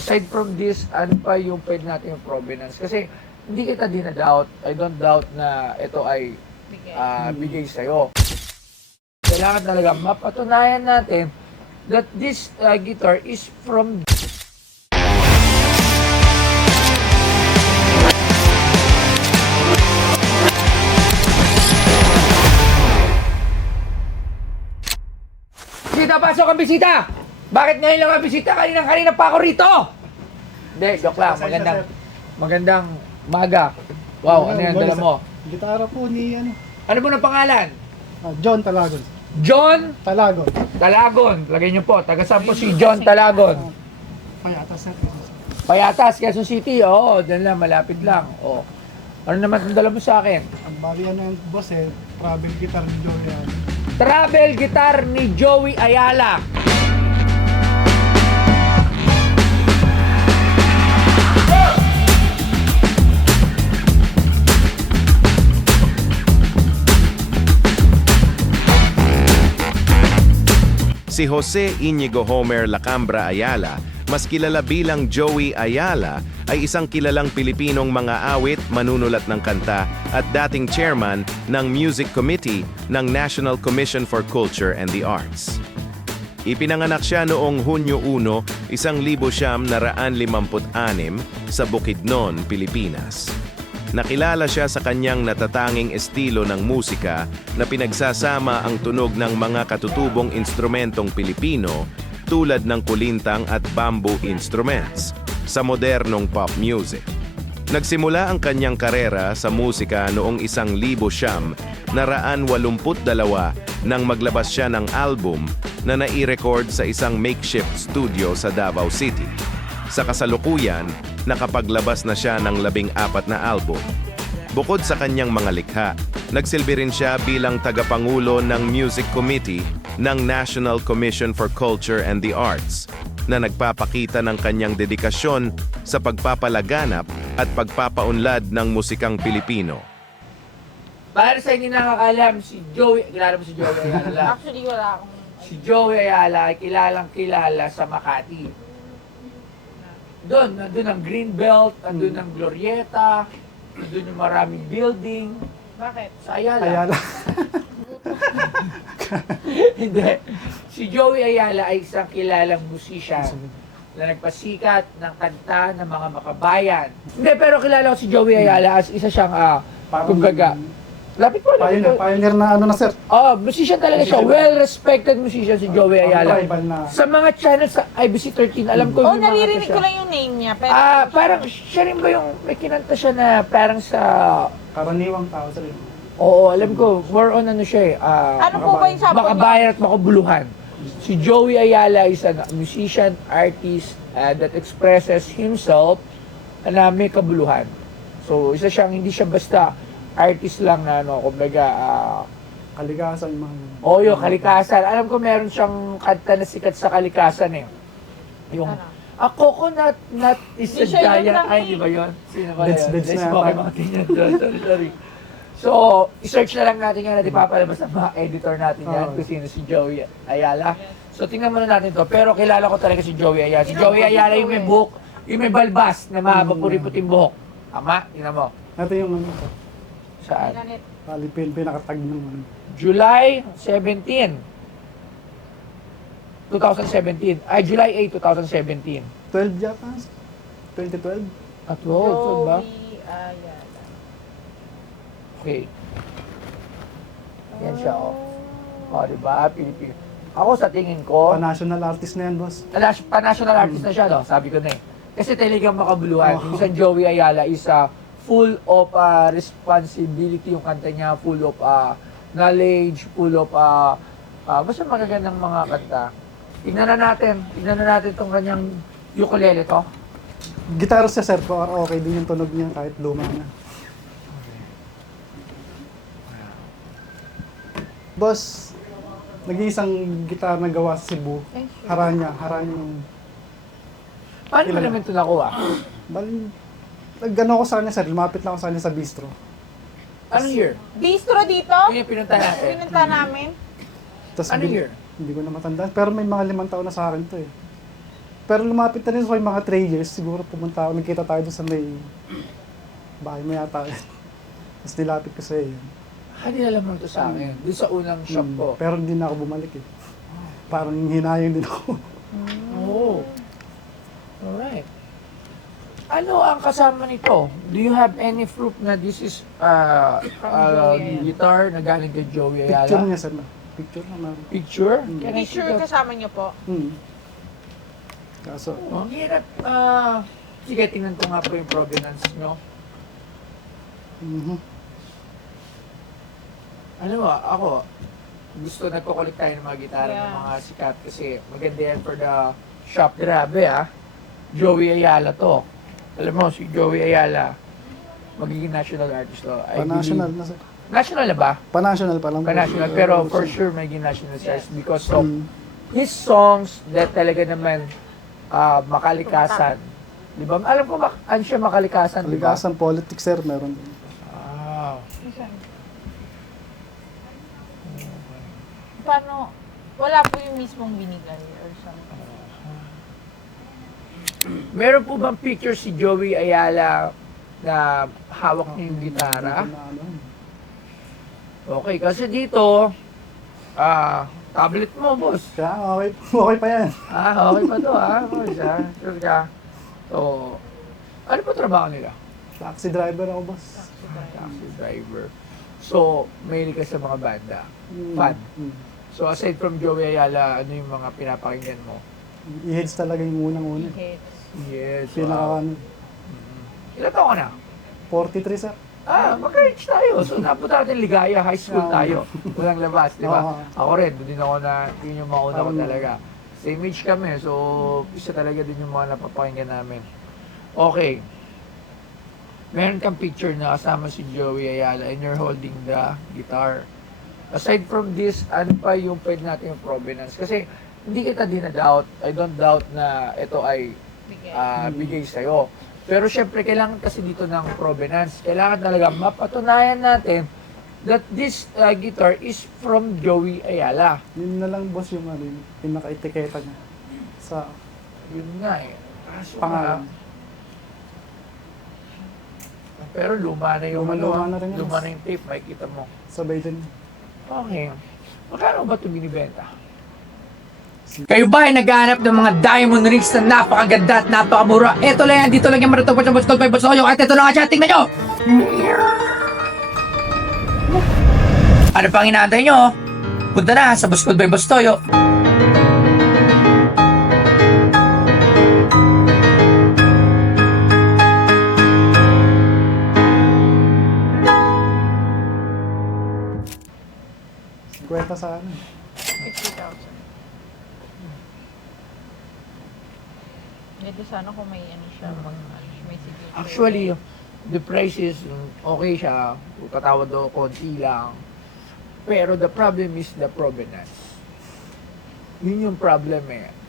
Aside from this, ano pa yung pwede natin yung provenance? Kasi hindi kita dinadoubt. I don't doubt na ito ay bigay sa'yo. Kailangan talaga mapatunayan natin that this guitar is from Bisita, pasok ang bisita! Bakit ngayon lang ang bisita? Kanina pa ako rito! Hindi, joke lang. Magandang maga. Wow, ano yan, dala mo? Gitara po ni ano? Ano mo na pangalan? John Talagon. John Talagon. Talagon. Lagay niyo po, taga saan po si John Talagon? Payatas sir. Payatas, Quezon City. Oo, dyan lang, malapit lang. Oo. Ano naman ang dala mo sa akin? Ang bali ano yung boss travel guitar ni Joey yan. Travel guitar ni Joey Ayala. Si Jose Inigo Homer Lacambra Ayala, mas kilala bilang Joey Ayala, ay isang kilalang Pilipinong mga awit, manunulat ng kanta at dating chairman ng Music Committee ng National Commission for Culture and the Arts. Ipinanganak siya noong Hunyo 1, 1956 sa Bukidnon, Pilipinas. Nakilala siya sa kanyang natatanging estilo ng musika na pinagsasama ang tunog ng mga katutubong instrumentong Pilipino tulad ng kulintang at bamboo instruments sa modernong pop music. Nagsimula ang kanyang karera sa musika noong 1982 nang maglabas siya ng album na nai-record sa isang makeshift studio sa Davao City. Sa kasalukuyan, nakapaglabas na siya ng 14 na album. Bukod sa kanyang mga likha, nagsilbi rin siya bilang tagapangulo ng Music Committee ng National Commission for Culture and the Arts na nagpapakita ng kanyang dedikasyon sa pagpapalaganap at pagpapaunlad ng musikang Pilipino. Para sa hindi nakakalam, si Joey, kilala mo si Joey Ayala? Actually, wala akong... Si Joey Ayala ay kilala sa Makati. Nandun ang Greenbelt, nandun ang Glorieta, nandun yung maraming building. Bakit? Sa Ayala. Ayala. Hindi. Si Joey Ayala ay isang kilalang musician na nagpasikat ng kanta ng mga makabayan. Hindi, pero kilala ko si Joey Ayala as isa siyang, kumbaga, lapit mo. Pioneer na ano na sir. Oh, musician talaga siya. Well-respected musician si Joey Ayala. Tribal na. Sa mga channels sa IBC13, alam ko yung mga naririnig siya. ko lang yung name niya. Pero Parang siya rin ba yung may kinanta siya na parang sa... Karaniwang tao sir. Oo, alam ko. More on ano siya eh. ano po ba yung sabi ko? Makabayan at makabuluhan. Si Joey Ayala is a musician, artist that expresses himself na may kabuluhan. So, isa siyang, hindi siya basta artist lang na ano, kumbaga, Kalikasan mga. yung kalikasan. Alam ko meron siyang kanta na sikat sa kalikasan eh. Yung, a coconut nut is a Hindi siya yun giant. lang Ay, eh. di ba yun? Sino ba That's- yun? that's Let's na go kay yata. mga tingnan doon. Sorry. So, i-search na lang natin yan at ipapalabas ng mga editor natin yan Oo. kung sino si Joey Ayala. So, tingnan muna natin to. Pero kilala ko talaga si Joey Ayala. Si Joey Ayala yung may buhok, yung may balbas na mahaba puri-puting buhok. Tama? Tingnan mo. Ito yung ano. Saan? Ganit. Pinakatag ng ano. July 17. 2017. Ay, July 8, 2017. 12 yata. 2012. At 12 ba? Joey Ayala. Okay. Yan siya, oh. O, diba? Pilipino. Ako sa tingin ko, Pa-national artist na yan boss. pa-national artist na siya, no? Sabi ko na eh. Kasi talagang makabuluhan. Oh. Yung isang Joey Ayala is full of responsibility yung kanta niya, full of knowledge, full of basta magagandang mga kanta. Tignan na natin tong kanyang ukulele to. Gitara siya sir, okay din yung tunog niya kahit luma na. Boss, nag-iisang gitar na gawa sa Cebu. Thank you. Haranya yung... Paano mo Ilan? naman ito nakuha? Bali, nag-ano ako sa kanya sir, lumapit lang ako sa kanya sa bistro. Anong year? Bistro dito? Yun yung pinunta natin. Pinunta namin. Tapos Anong year? Hindi ko na matandaan, pero may mga 5 taon na sa akin to eh. Pero lumapit na rin ako yung mga 3 years. Siguro pumunta ako, nagkita tayo doon sa may bahay mo yata. Tapos nilapit ko sa'yo yun. Dinala mo ito sa akin. Doon sa unang shop ko. Pero hindi na ako bumalik eh. Parang hinayang din ako. Oo. Alright. Ano ang kasama nito? Do you have any proof na this is Joey Ayala. guitar na galing kay Joey Picture Ayala? niya sir. Picture na namin. Picture? Mm. Can I see Picture that? kasama niyo po. Kaso, Ang hirap. Sige, tingnan ko nga po yung provenance nyo. Ano ba, ako, gusto nagkukulik tayo ng mga gitara ng Yeah. mga sikat kasi maganda yan for the shop. Grabe Joey Ayala to. Alam mo, si Joey Ayala, magiging national artist to. I pa-national believe- na sir. National na ba? Pa-national pa lang. Pa-national, pero for sure magiging national stars because of Mm. his songs that talaga naman makalikasan. Di ba? Alam ko, ano siya makalikasan, di ba? Kalikasan, politics sir, meron din. Paano, wala po yung mismong binigay or something. Meron po bang picture si Joey Ayala na hawak niya yung gitara? Hindi ko na ano. Okay, kasi dito, tablet mo, boss. Kaya okay, okay pa yan. Okay pa to, boss, Sure ka. So, ano po trabaho nila? Taxi driver ako boss. Taxi driver. So, mahilig ka sa mga banda. Fan. So, aside from Joey Ayala, ano yung mga pinapakinggan mo? I-heads talaga yung unang-una. Hits. Yes. Pinaka ano, Ilan taon ka na? 43 sir. Magka-reach tayo. So, napunta natin Ligaya High School tayo. Walang labas, di ba? Oo. Ako rin, doon din ako na, yun yung mauna ko Ako talaga. Same age kami, so, isa talaga din yung mga napapakinggan namin. Okay. Meron kang picture na kasama si Joey Ayala and you're holding the guitar. Aside from this, ano pa yung pwede natin yung provenance? Kasi, hindi kita dinadoubt. I don't doubt na ito ay bigay sa'yo. Pero syempre, kailangan kasi dito ng provenance. Kailangan talaga mapatunayan natin that this guitar is from Joey Ayala. Yun na lang boss yung ano, yung pinaka-etiketa niya. Sa Yun nga Kaso pangalan. pero luma na yung Luma na rin yan. luma na yung tape, makikita mo. Sabay din. Okay. Magkano ba ito binibenta? Kayo ba ay naghahanap ng mga diamond rings na napakaganda at napakamura? Ito lang yan, dito lang yung maratapos sa Bustol by Bustoyo at ito na nga siya, tingnan nyo! Ano pang inaantay nyo? Punta na sa Bustol by Bustoyo. Kwenta sa ano. 50,000. Ito sana kung may ano siya, may signature. Actually, the price is okay siya. Tatawad do konti lang. Pero the problem is the provenance. Yun yung problem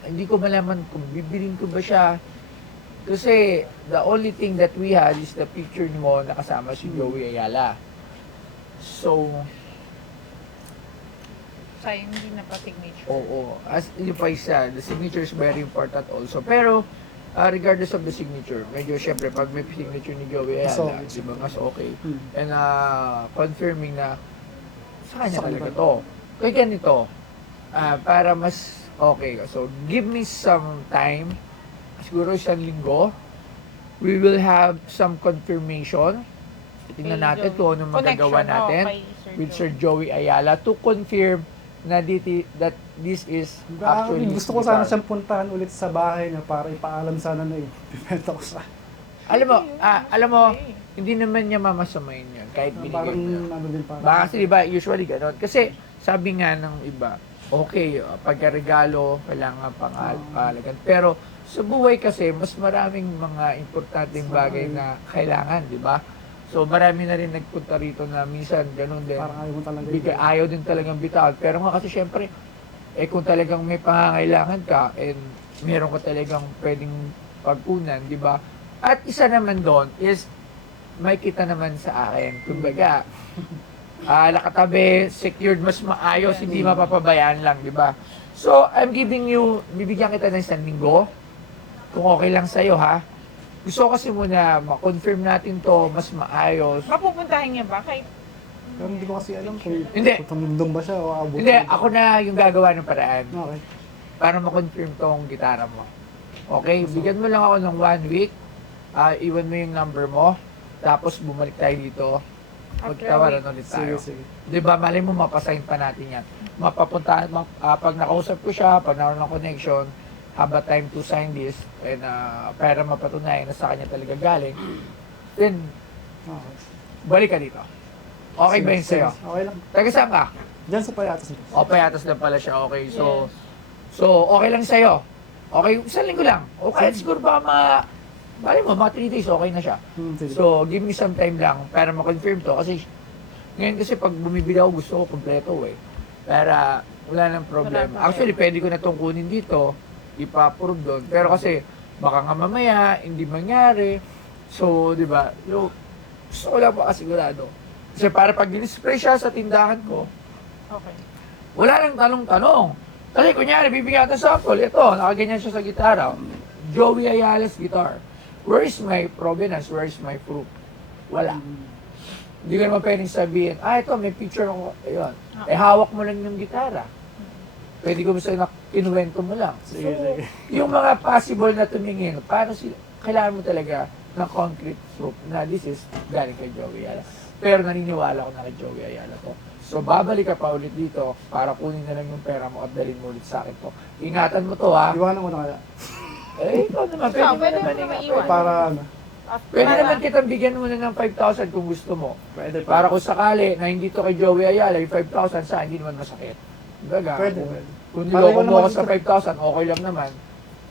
Hindi ko malaman kung bibilin ko ba siya. Kasi the only thing that we had is the picture mo na kasama si Joey Ayala. So, Sayang hindi na pa signature. oo. As yung pa isa, the signature is very important also. Pero, regardless of the signature, medyo syempre pag may signature ni Joey Mas Ayala, okay. di ba, mas okay. Hmm. And confirming na sa kanya Sa talaga kanya. to. Kaya ganito, para mas okay. So, give me some time, siguro 1 linggo, we will have some confirmation. Tingnan Kay natin Joey. kung ano magagawa Connection, natin kay with Sir Joey Ayala to confirm na that this is actually Gusto ko sana siyang puntahan ulit sa bahay niya para ipaalam sana na ibibenta ko sa alam mo, hindi naman niya mamasamayin yun kahit binigay parang mo yun. ano din parang. Baka kasi diba, usually gano'n. Kasi sabi nga ng iba, okay, pagkaregalo, kailangan pangalagan. Pero sa buhay kasi, mas maraming mga importanteng bagay na kailangan, di ba? So marami na rin nagpunta rito na minsan gano'n din. Parang ayaw mo talaga. Ayaw din talagang bitawan. Pero nga kasi syempre, kung talagang may pangangailangan ka and meron ka talagang pwedeng pagpunan, di ba? At isa naman doon is may kita naman sa akin. Kumbaga, nakatabi, secured, mas maayos, hindi mapapabayaan lang, di ba? So, I'm giving you, bibigyan kita ng 1 linggo kung okay lang sa'yo ha. Gusto ko kasi muna ma-confirm natin to mas maayos. Mapupuntahan niya ba? Kahit Pero hindi ko kasi alam kung Hindi. tumundong ba siya o abot. Hindi, ako na yung gagawa ng paraan Okay. para ma-confirm tong gitara mo. Okay, bigyan mo lang ako ng 1 week. Iwan mo yung number mo. Tapos bumalik tayo dito. Magtawaran ulit Sige, tayo. sige. Di ba, malay mo mapasign pa natin yan. Mapapunta, pag nakausap ko siya, pag naroon ng connection, have a time to sign this, and para mapatunayan na sa kanya talaga galing, then, Okay. balik ka dito. Okay ba yun Sige, sa'yo? sige. Okay lang. Taga saan ka? Diyan sa payatas. O, payatas na pala siya, okay. So okay lang sa'yo. Okay, isang linggo lang. O kahit siguro ba bali mo, mga 3 days, okay na siya. Sige. So, give me some time lang para ma-confirm to. Kasi, ngayon kasi pag bumibili ako, gusto ko kompleto eh. Para wala nang problema. Wala Actually, pwede ko na itong kunin dito, ipa-approve doon. Pero kasi, baka nga mamaya, hindi mangyari. So, di ba, gusto ko lang makasigurado. Kasi para pag dinisplay siya sa tindahan ko, okay. wala nang tanong-tanong. Kasi kunyari, bibigyan natin sample. Ito, nakaganyan siya sa gitara. Joey Ayala's guitar. Where is my provenance? Where is my proof? Wala. Hindi ko naman pwedeng sabihin, ito, may picture ako. Ayun. Hawak mo lang yung gitara. Pwede ko sa'yo na kinuwento mo lang. Sige, sige. Yung mga possible na tumingin, paano sila, kailangan mo talaga ng concrete proof na this is galing kay Joey Ayala. Pero naniniwala ko na kay Joey Ayala to. So, babalik ka pa ulit dito para kunin na lang yung pera mo at dalhin mo ulit sa akin to. Ingatan mo to, ha? Iwanan ko na kaya. Ikaw naman, Ikaw, pwede pwede mo mo naman naman ingatan. iwan. Para ano. Pwede naman kitang bigyan mo na ng 5,000 kung gusto mo. Pwede. Para kung sakali na hindi to kay Joey Ayala, yung 5,000 sa hindi naman masakit. Baga, Pwede, kung, pwede. kung Para niloko ikaw mo naman ako sa gusto. 5,000, okay lang naman.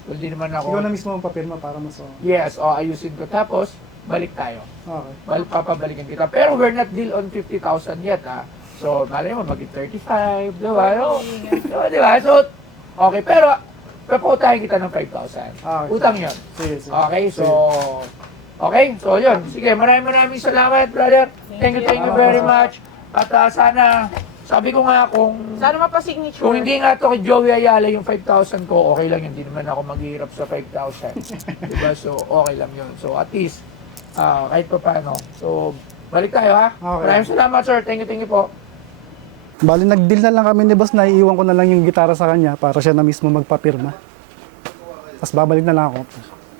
Hindi naman ako. Ikaw na mismo ang papirma para mas Yes, ayusin ko. Tapos, balik tayo. Okay. Papabalikan kita. Pero we're not deal on 50,000 yet, ha? So, malay mo, maging 35, di ba? No? Di ba? So, okay. Pero, papautahin kita ng 5,000. Okay. Utang yun. Sige, sige. Okay, so... Okay, so yun. Sige, maraming salamat, brother. Thank you very much. At sana, sabi ko nga kung... Sana mapasignature. Kung hindi nga to kay Joey Ayala yung 5,000 ko, okay lang yun. Hindi naman ako maghihirap sa 5,000. Diba? So, okay lang yun. So, at least, kahit pa paano. So, balik tayo ha. Okay. Maraming salamat, sir. Thank you po. Bali, nag-deal na lang kami ni boss na iiwan ko na lang yung gitara sa kanya para siya na mismo magpapirma. Tapos babalik na lang ako.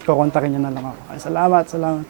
Kukontakin niya na lang ako. Ay, salamat, salamat.